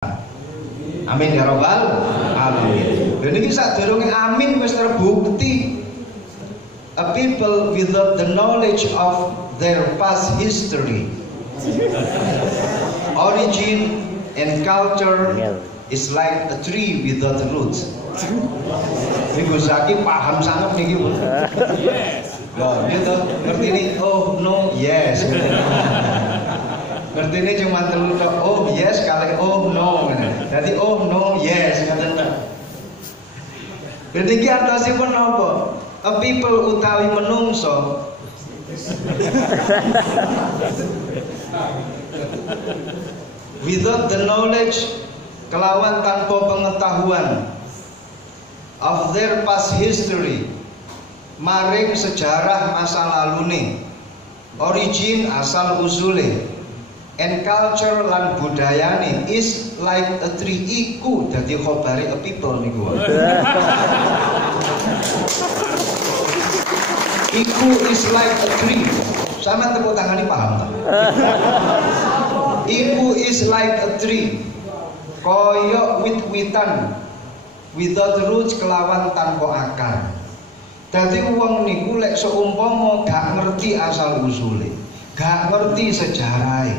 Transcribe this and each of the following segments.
Amin ya rabbal alamin. Dan ini sadurunge amin wis terbukti. A people without the knowledge of their past history, origin and culture is like a tree without roots. Ini Gus Zaki paham sangat nih gitu. Loh, gitu. Ngerti ini? Oh no, yes. Ngerti ini cuma telu tok. Oh yes kali oh no. Jadi oh no, yes ngoten tok. Jadi iki antosipun napa? A people utawi menungso without the knowledge, kelawan tanpa pengetahuan of their past history, maring sejarah masa lalune, origin asal usule, and culture lan budayane is like a tree. Iku dadi khobare a people niku. Iku is like a tree. Sama tepuk tangan paham tak? Iku is like a tree. Koyok wit-witan without roots, kelawan tanpa akar. Dadi wong niku lek seumpama gak ngerti asal usule, gak ngerti sejarahe.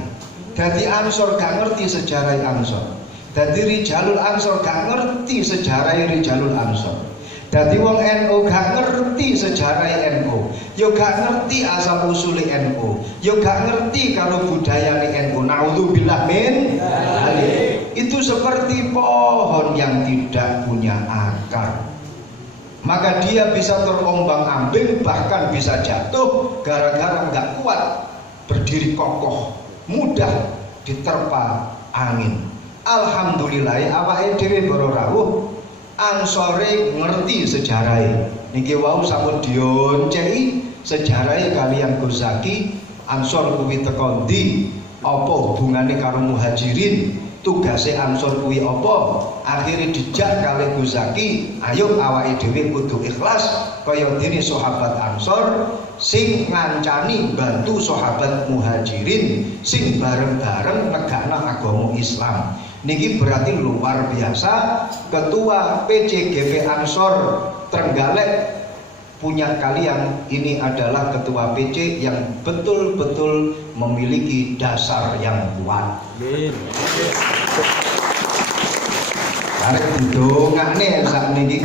Dadi Ansor gak ngerti sejarahe Ansor. Dadi Rijalul Ansor gak ngerti sejarahe Rijalul Ansor. Dadi wong NU gak ngerti sejarahe NU, yo gak ngerti asal usule NU, yo gak ngerti kalau budayane NU. Naudzubillah min dzalik. Itu seperti pohon yang tidak punya akar. Maka dia bisa terombang-ambing, bahkan bisa jatuh gara-gara nggak kuat berdiri kokoh, mudah diterpa angin. Alhamdulillah awake dhewe bara rawuh Ansore ngerti sejarahe. Niki wau sampun dionceki sejarahe kaliyan Gus Zaki. Ansor kuwi teko ndi? Apa hubungane karo Muhajirin? Tugase Ansor kuwi apa? Akhire dijak kali Gus Zaki, ayo awake dhewe kudu ikhlas kaya dene sahabat Ansor sing ngancani bantu sahabat Muhajirin sing bareng-bareng negakna agama Islam. Niki berarti luar biasa. Ketua PCGP Ansor Trenggalek punya kalian ini adalah ketua PC yang betul-betul memiliki dasar yang kuat. Arek didongakne sakniki,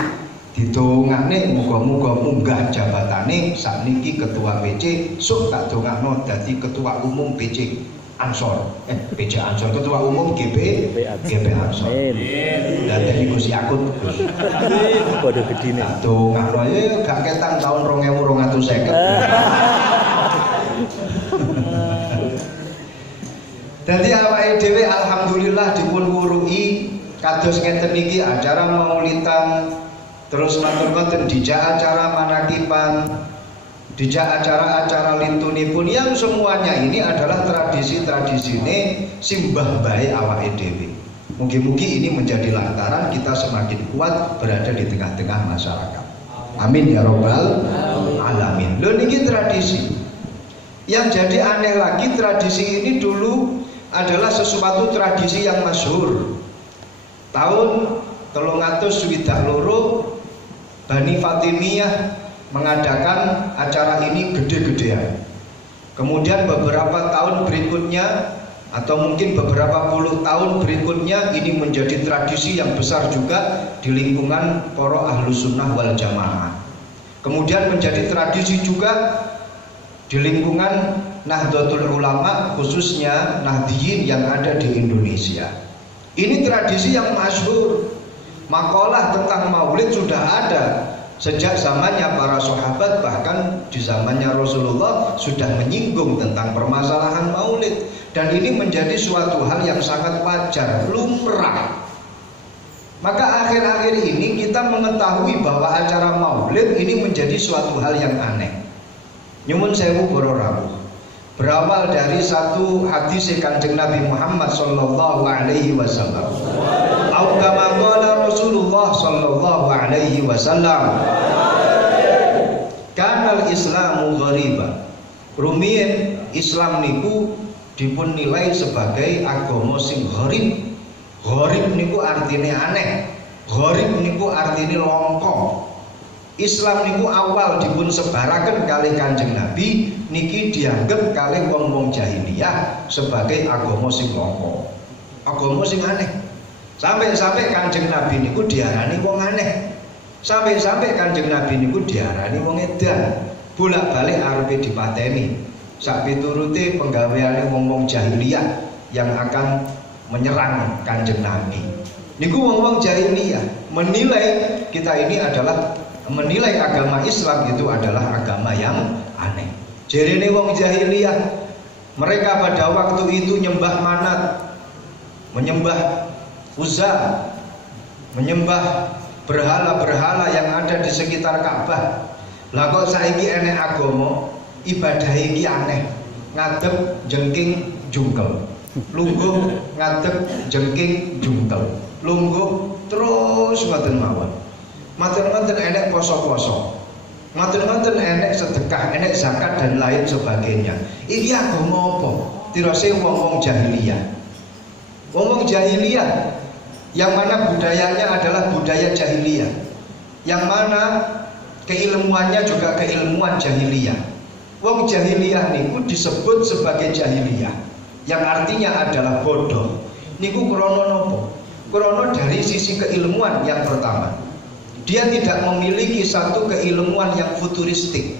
didongakne muga-muga munggah jabatane sakniki ketua PC, sok tak dongakno dadi ketua umum PC Ansor. PC Ansor, ketua umum GP Ansor. Dan dari Gus Yakut Gus. Kode gedine. Dongakno ya gak ketang tahun 2250. Dadi awake dhewe alhamdulillah dipun wuruhi kados ngeten niki acara maulidan, terus matur ngoten dijak acara manakiban, dijak acara-acara lintunipun yang semuanya ini adalah tradisi-tradisine simbah bae awake dhewe. Mugi-mugi ini menjadi lantaran kita semakin kuat berada di tengah-tengah masyarakat. Amin ya rabbal alamin. Lho niki tradisi. Yang jadi aneh lagi, tradisi ini dulu adalah sesuatu tradisi yang masyhur. Tahun 362 Bani Fatimiyah mengadakan acara ini gede-gedean. Kemudian beberapa tahun berikutnya atau mungkin beberapa puluh tahun berikutnya ini menjadi tradisi yang besar juga di lingkungan para Ahlus Sunnah wal Jamaah. Kemudian menjadi tradisi juga di lingkungan Nahdlatul Ulama, khususnya Nahdliyin yang ada di Indonesia. Ini tradisi yang masyhur. Makalah tentang maulid sudah ada sejak zamannya para sahabat, bahkan di zamannya Rasulullah sudah menyinggung tentang permasalahan maulid. Dan ini menjadi suatu hal yang sangat wajar, lumrah. Maka akhir-akhir ini kita mengetahui bahwa acara maulid ini menjadi suatu hal yang aneh. Nyuwun sewu para rawuh. Berawal dari satu hadis Kanjeng Nabi Muhammad sallallahu alaihi wasallam. Au kama qala Rasulullah sallallahu alaihi wasallam. Kanal Islamu ghariba. Rumiyin Islam niku dipun nilai sebagai agama sing gharib. Gharib niku artine aneh. Gharib niku artine longko. Islam niku awal dipun sebaraken kalih Kanjeng Nabi niki dianggep kalih wong-wong jahiliyah sebagai agama sing longko. Agama sing aneh. Sampai-sampai Kanjeng Nabi niku diarani wong aneh. Sampai-sampai Kanjeng Nabi niku diarani wong edan. Bolak-balik arepe dipateni. Sak piturute penggaweane wong-wong jahiliyah yang akan menyerang Kanjeng Nabi. Niku wong-wong jahiliyah menilai kita ini adalah menilai agama Islam itu adalah agama yang aneh. Jerene wong jahiliyah, mereka pada waktu itu nyembah Manat, menyembah Uzza, menyembah berhala-berhala yang ada di sekitar Ka'bah. Lah kok saiki enek agama ibadah iki aneh, ngadep jengking jungkel, lungguh ngadep jengking jungkel, lungguh terus ngoten mawon. Maten-maten enek poso-poso, maten-maten enek sedekah, enek zakat dan lain sebagainya. Iki agama apa? Tirose wong-wong jahiliyah. Wong-wong jahiliyah yang mana budayanya adalah budaya jahiliyah, yang mana keilmuannya juga keilmuan jahiliyah. Wong jahiliyah niku disebut sebagai jahiliyah, yang artinya adalah bodoh. Niku krono nopo? Krono dari sisi keilmuan yang pertama. Dia tidak memiliki satu keilmuan yang futuristik.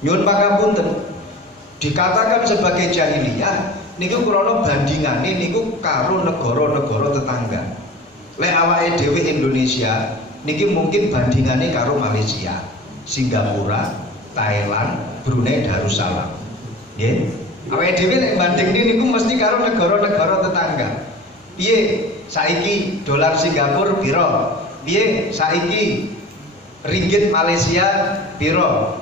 Nyuwun pangapunten, dikatakan sebagai jahiliyah niku krana bandingane niku karo negara-negara tetangga. Lek awake dhewe Indonesia niki mungkin bandingane karo Malaysia, Singapura, Thailand, Brunei Darussalam. Nggih. Awake dhewe nek bandingne niku mesti karo negara-negara tetangga. Piye saiki dolar Singapura piro? Piye saiki ringgit Malaysia piro?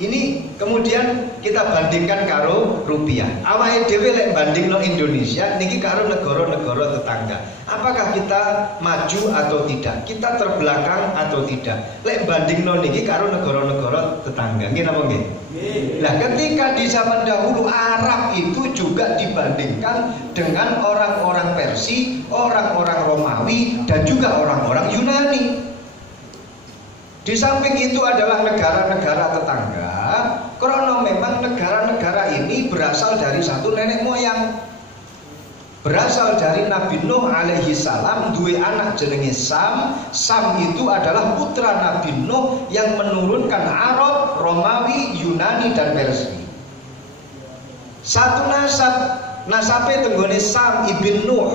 Ini kemudian kita bandingkan karo rupiah. Awake dhewe lek bandingno Indonesia niki karo negara-negara tetangga. Apakah kita maju atau tidak? Kita terbelakang atau tidak? Lek bandingno niki karo negara-negara tetangga. Nggih napa nggih? Nah, ketika di zaman dahulu Arab itu juga dibandingkan dengan orang-orang Persia, orang-orang Romawi dan juga orang-orang Yunani. Di samping itu adalah negara-negara tetangga, karena memang negara-negara ini berasal dari satu nenek moyang. Berasal dari Nabi Nuh alaihi salam, duwe anak jenenge Sam. Sam itu adalah putra Nabi Nuh yang menurunkan Arab, Romawi, Yunani dan Persia. Satu nasab, nasabe tenggone Sam ibn Nuh.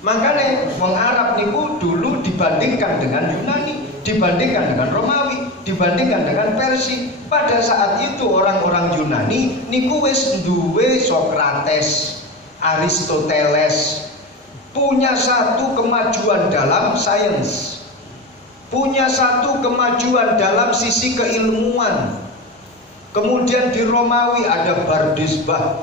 Makanya wong Arab niku dulu dibandingkan dengan Yunani, dibandingkan dengan Romawi, dibandingkan dengan Persia. Pada saat itu orang-orang Yunani niku wis duwe Sokrates, Aristoteles, punya satu kemajuan dalam sains, punya satu kemajuan dalam sisi keilmuan. Kemudian di Romawi ada Bardisbah,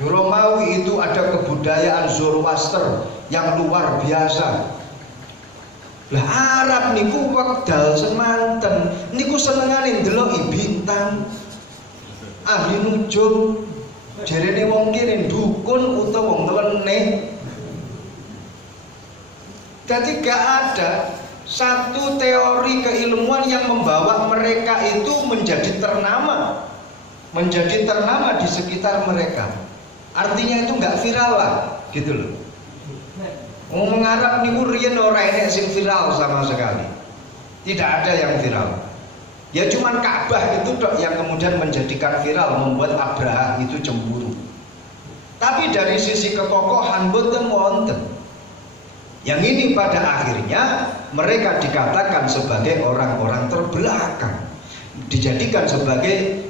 di Romawi itu ada kebudayaan Zoroaster yang luar biasa. Lah Arab niku wekdal semanten niku senengane ndeloki bintang, ahli nujum, jarene wong kene dukun utawa wong telene. Jadi gak ada satu teori keilmuan yang membawa mereka itu menjadi ternama di sekitar mereka. Artinya itu nggak viral lah, gitu loh. Ngomong Arab niku riyen ora enek sing viral sama sekali. Tidak ada yang viral. Ya cuman Ka'bah itu dok yang kemudian menjadikan viral, membuat Abraha itu cemburu. Tapi dari sisi kekokohan boten wonten. Yang ini pada akhirnya mereka dikatakan sebagai orang-orang terbelakang, dijadikan sebagai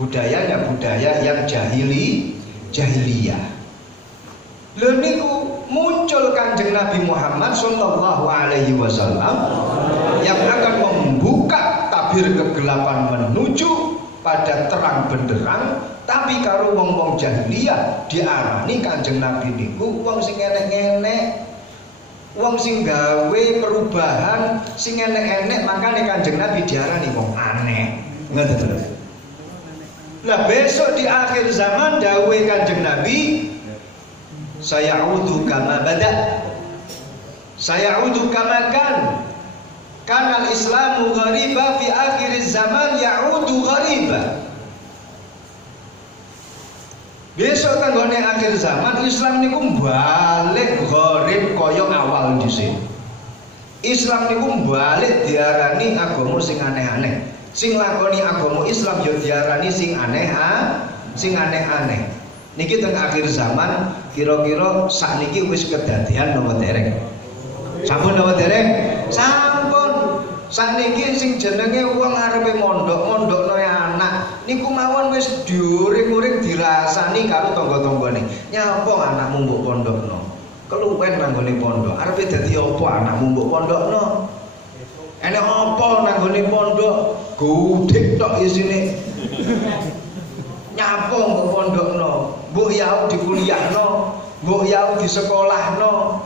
budayanya budaya yang jahiliyah. Lha niku muncul Kanjeng Nabi Muhammad sallallahu alaihi wasallam yang akan membuka tabir kegelapan menuju pada terang benderang. Tapi karo wong-wong jahiliyah diarani Kanjeng Nabi niku wong sing enek-enek, wong sing gawe perubahan sing enek-enek, makane Kanjeng Nabi diarani wong aneh. Ngoten terus. Lah besok di akhir zaman dawuhe Kanjeng Nabi, sayaudu kama bada. Sayaudu kama kan al-islamu ghariba fi akhir zaman yaudu ghariba. Besok tanggone akhir zaman Islam niku balik gharib kaya awal dhisik. Islam niku balik diarani agama sing aneh-aneh. Sing lakoni agama Islam ya diarani sing aneh-aneh. Niki teng akhir zaman kira-kira sakniki wis kedadian napa dereng? Sampun napa dereng? Sampun. Sakniki sing jenenge wong arepe mondok-mondokno anak niku mawon wis diuring-uring dirasani karo tangga-tanggane. Nyapa anakmu mbok pondokno? Keluwen nanggone pondok. Arepe dadi apa anakmu mbok pondokno? Enek apa nanggone pondok? Gudik tok isine. Nyapa mbok pondokno? Mbok yau dikuliahno, mbok yau di sekolahno.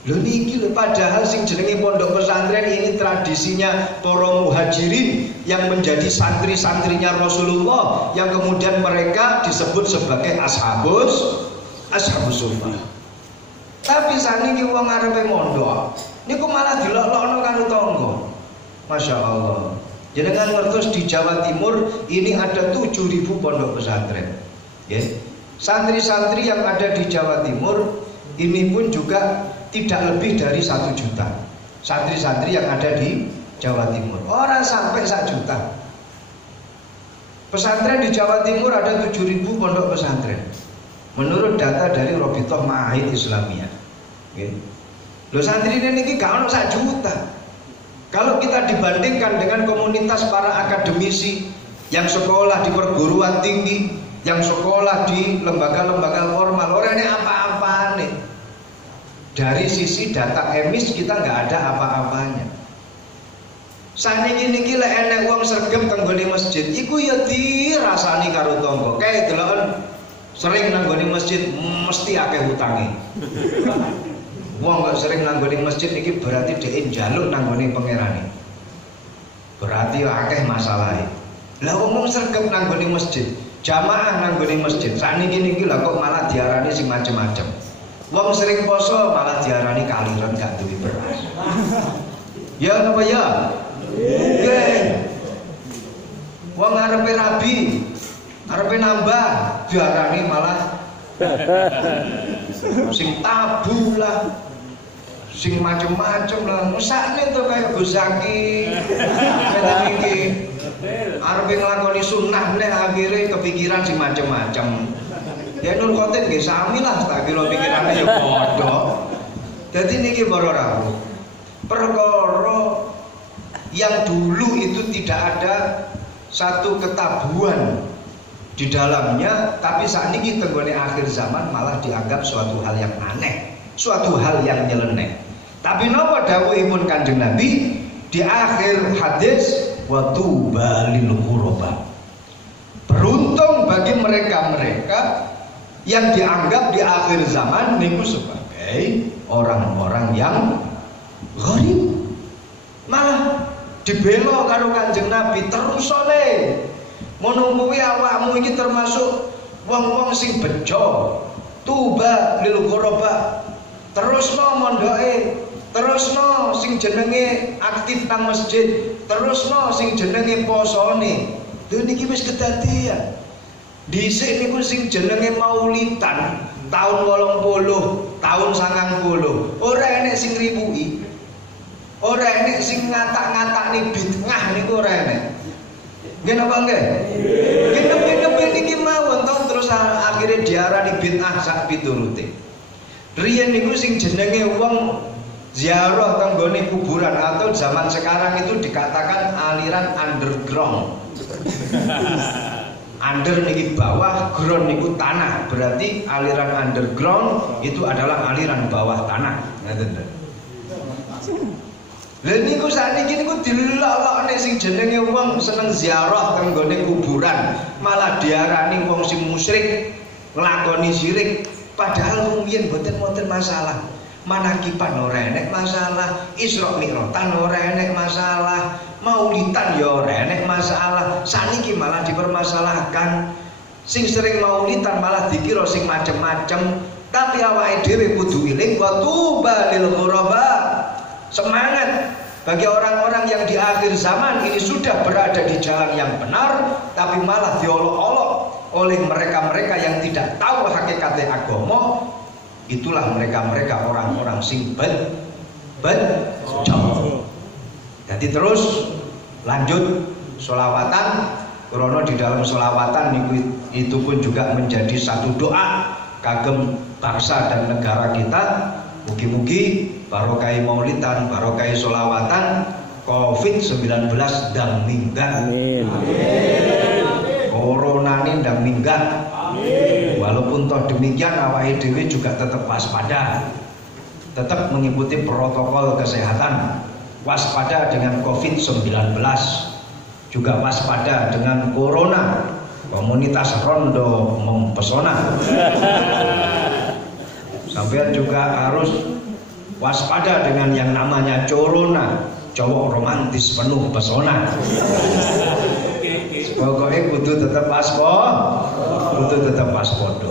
Lho niki lho, padahal sing jenenge pondok pesantren ini tradisinya para muhajirin yang menjadi santri-santrinya Rasulullah yang kemudian mereka disebut sebagai ashabus sufa. Tapi saniki wong arepe mondok niku malah dilok-lokno karo tangga. Masya Allah. Jenengan ngertos di Jawa Timur ini ada 7.000 pondok pesantren. Ya. Santri-santri yang ada di Jawa Timur ini pun juga tidak lebih dari 1 juta. Santri-santri yang ada di Jawa Timur orang sampai 1 juta. Pesantren di Jawa Timur ada 7.000 pondok pesantren menurut data dari Robitoh Ma'ahid Islamiyah. Okay. Loh santri ini gak ono 1 juta. Kalau kita dibandingkan dengan komunitas para akademisi yang sekolah di perguruan tinggi, yang sekolah di lembaga-lembaga formal, orang ini apa-apaan nih. Dari sisi data emis kita nggak ada apa-apanya. Saniki niki lek enek wong sregep tenggone masjid, iku ya dirasani karo tangga. Kae deloken sering nanggone masjid mesti akeh hutange. Wong gak sering nanggone masjid iki berarti dhek njaluk nanggone pangerane. Berarti akeh masalahe. Lah wong sregep nanggone masjid, jamaah nanggone masjid. Saniki niki lha kok malah diarani sing macem-macem. Wong sering poso malah diarani kaliran gak duwe beras. Ya napa ya? Nggih. Wong arepe rabi, arepe nambah diarani malah sing tabu lah, sing macem-macem lah. Mesakne to kaya Gus Zaki. Ngeten iki. Arepe nglakoni sunnah nek akhire kepikiran sing macem-macem. Ya Nur Khotin nggih sami lah, tak kira pikirane ya padha. Dadi niki para rawuh. Perkara yang dulu itu tidak ada satu ketabuhan di dalamnya, tapi saat ini tenggone akhir zaman malah dianggap suatu hal yang aneh, suatu hal yang nyeleneh. Tapi napa dawuhipun Kanjeng Nabi di akhir hadis, wa tuba lil ghuraba. Beruntung bagi mereka-mereka yang dianggap di akhir zaman niku sebagai orang-orang yang gharib. Malah dibela karo Kanjeng Nabi terus oleh ngono kuwi awakmu iki termasuk wong-wong sing bejo. Tuba lil ghuraba. Terusno mondoke, terusno sing jenenge aktif nang masjid, terusno sing jenenge posone. Lha niki wis kedadian. Dhisik niku sing jenenge maulidan tahun 80, tahun 90. Ora enek sing ngripuki. Ora enek sing ngatak-ngatakne bid'ah niku ora enek. Nggih napa nggih? Genep-genep niki mawon to terus akhire diarani bid'ah sak piturute. Riyen niku sing jenenge wong ziarah tanggone kuburan atau zaman sekarang itu dikatakan aliran underground. Under niki bawah, ground niku tanah. Berarti aliran underground itu adalah aliran bawah tanah. Ngaten. Lha niku sakniki niku dilok-lokne sing jenenge wong seneng ziarah teng nggone kuburan, malah diarani wong sing musyrik, nglakoni syirik. Padahal rumiyin mboten masalah. Manakipan ora enek masalah, Isra Mi'rajan ora enek masalah, maulidan ya ora enek masalah. Saniki malah dipermasalahkan. Sing sering maulidan malah dikira sing macem-macem, Tapi awake dhewe kudu eling wa tuba lil ghuraba. Semangat bagi orang-orang yang di akhir zaman ini sudah berada di jalan yang benar, tapi malah diolok-olok oleh mereka-mereka yang tidak tahu hakikate agama. Itulah mereka-mereka orang-orang sing jauh. Jadi terus lanjut sholawatan. Karena di dalam sholawatan itu pun juga menjadi satu doa kagem bangsa dan negara kita. Mugi-mugi barokai maulidan, barokai sholawatan, COVID-19 dan minggat. Amin. Corona ini dan minggat. Walaupun toh demikian awake dhewe juga tetap waspada, tetap mengikuti protokol kesehatan, waspada dengan COVID-19, juga waspada dengan corona. Komunitas rondo mempesona. Sampai juga harus waspada dengan yang namanya corona, cowok romantis penuh pesona. Pokoknya kudu tetap waspada.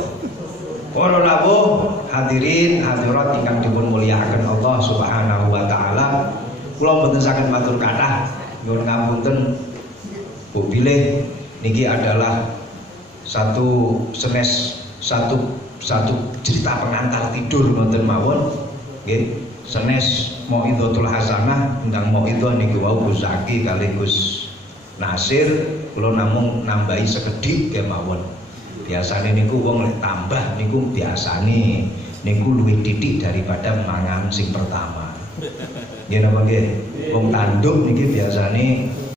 Para rawuh hadirin hadirat ingkang dipun mulyakaken Allah Subhanahu wa taala. Kula mboten saged matur kathah, nyuwun ngapunten. Bu bilih niki adalah satu cerita pengantar tidur ngoten mawon. Nggih, sanes Mauidhatul Hasanah ndang mauidhah niku wau Gus Zaki kali Gus Nasir, kula namung nambahi sekedhik kemawon. Biasane niku wong lek tambah niku biasane niku luwih titik daripada mangan sing pertama. Nggih napa nggih? Wong tanduk niki biasane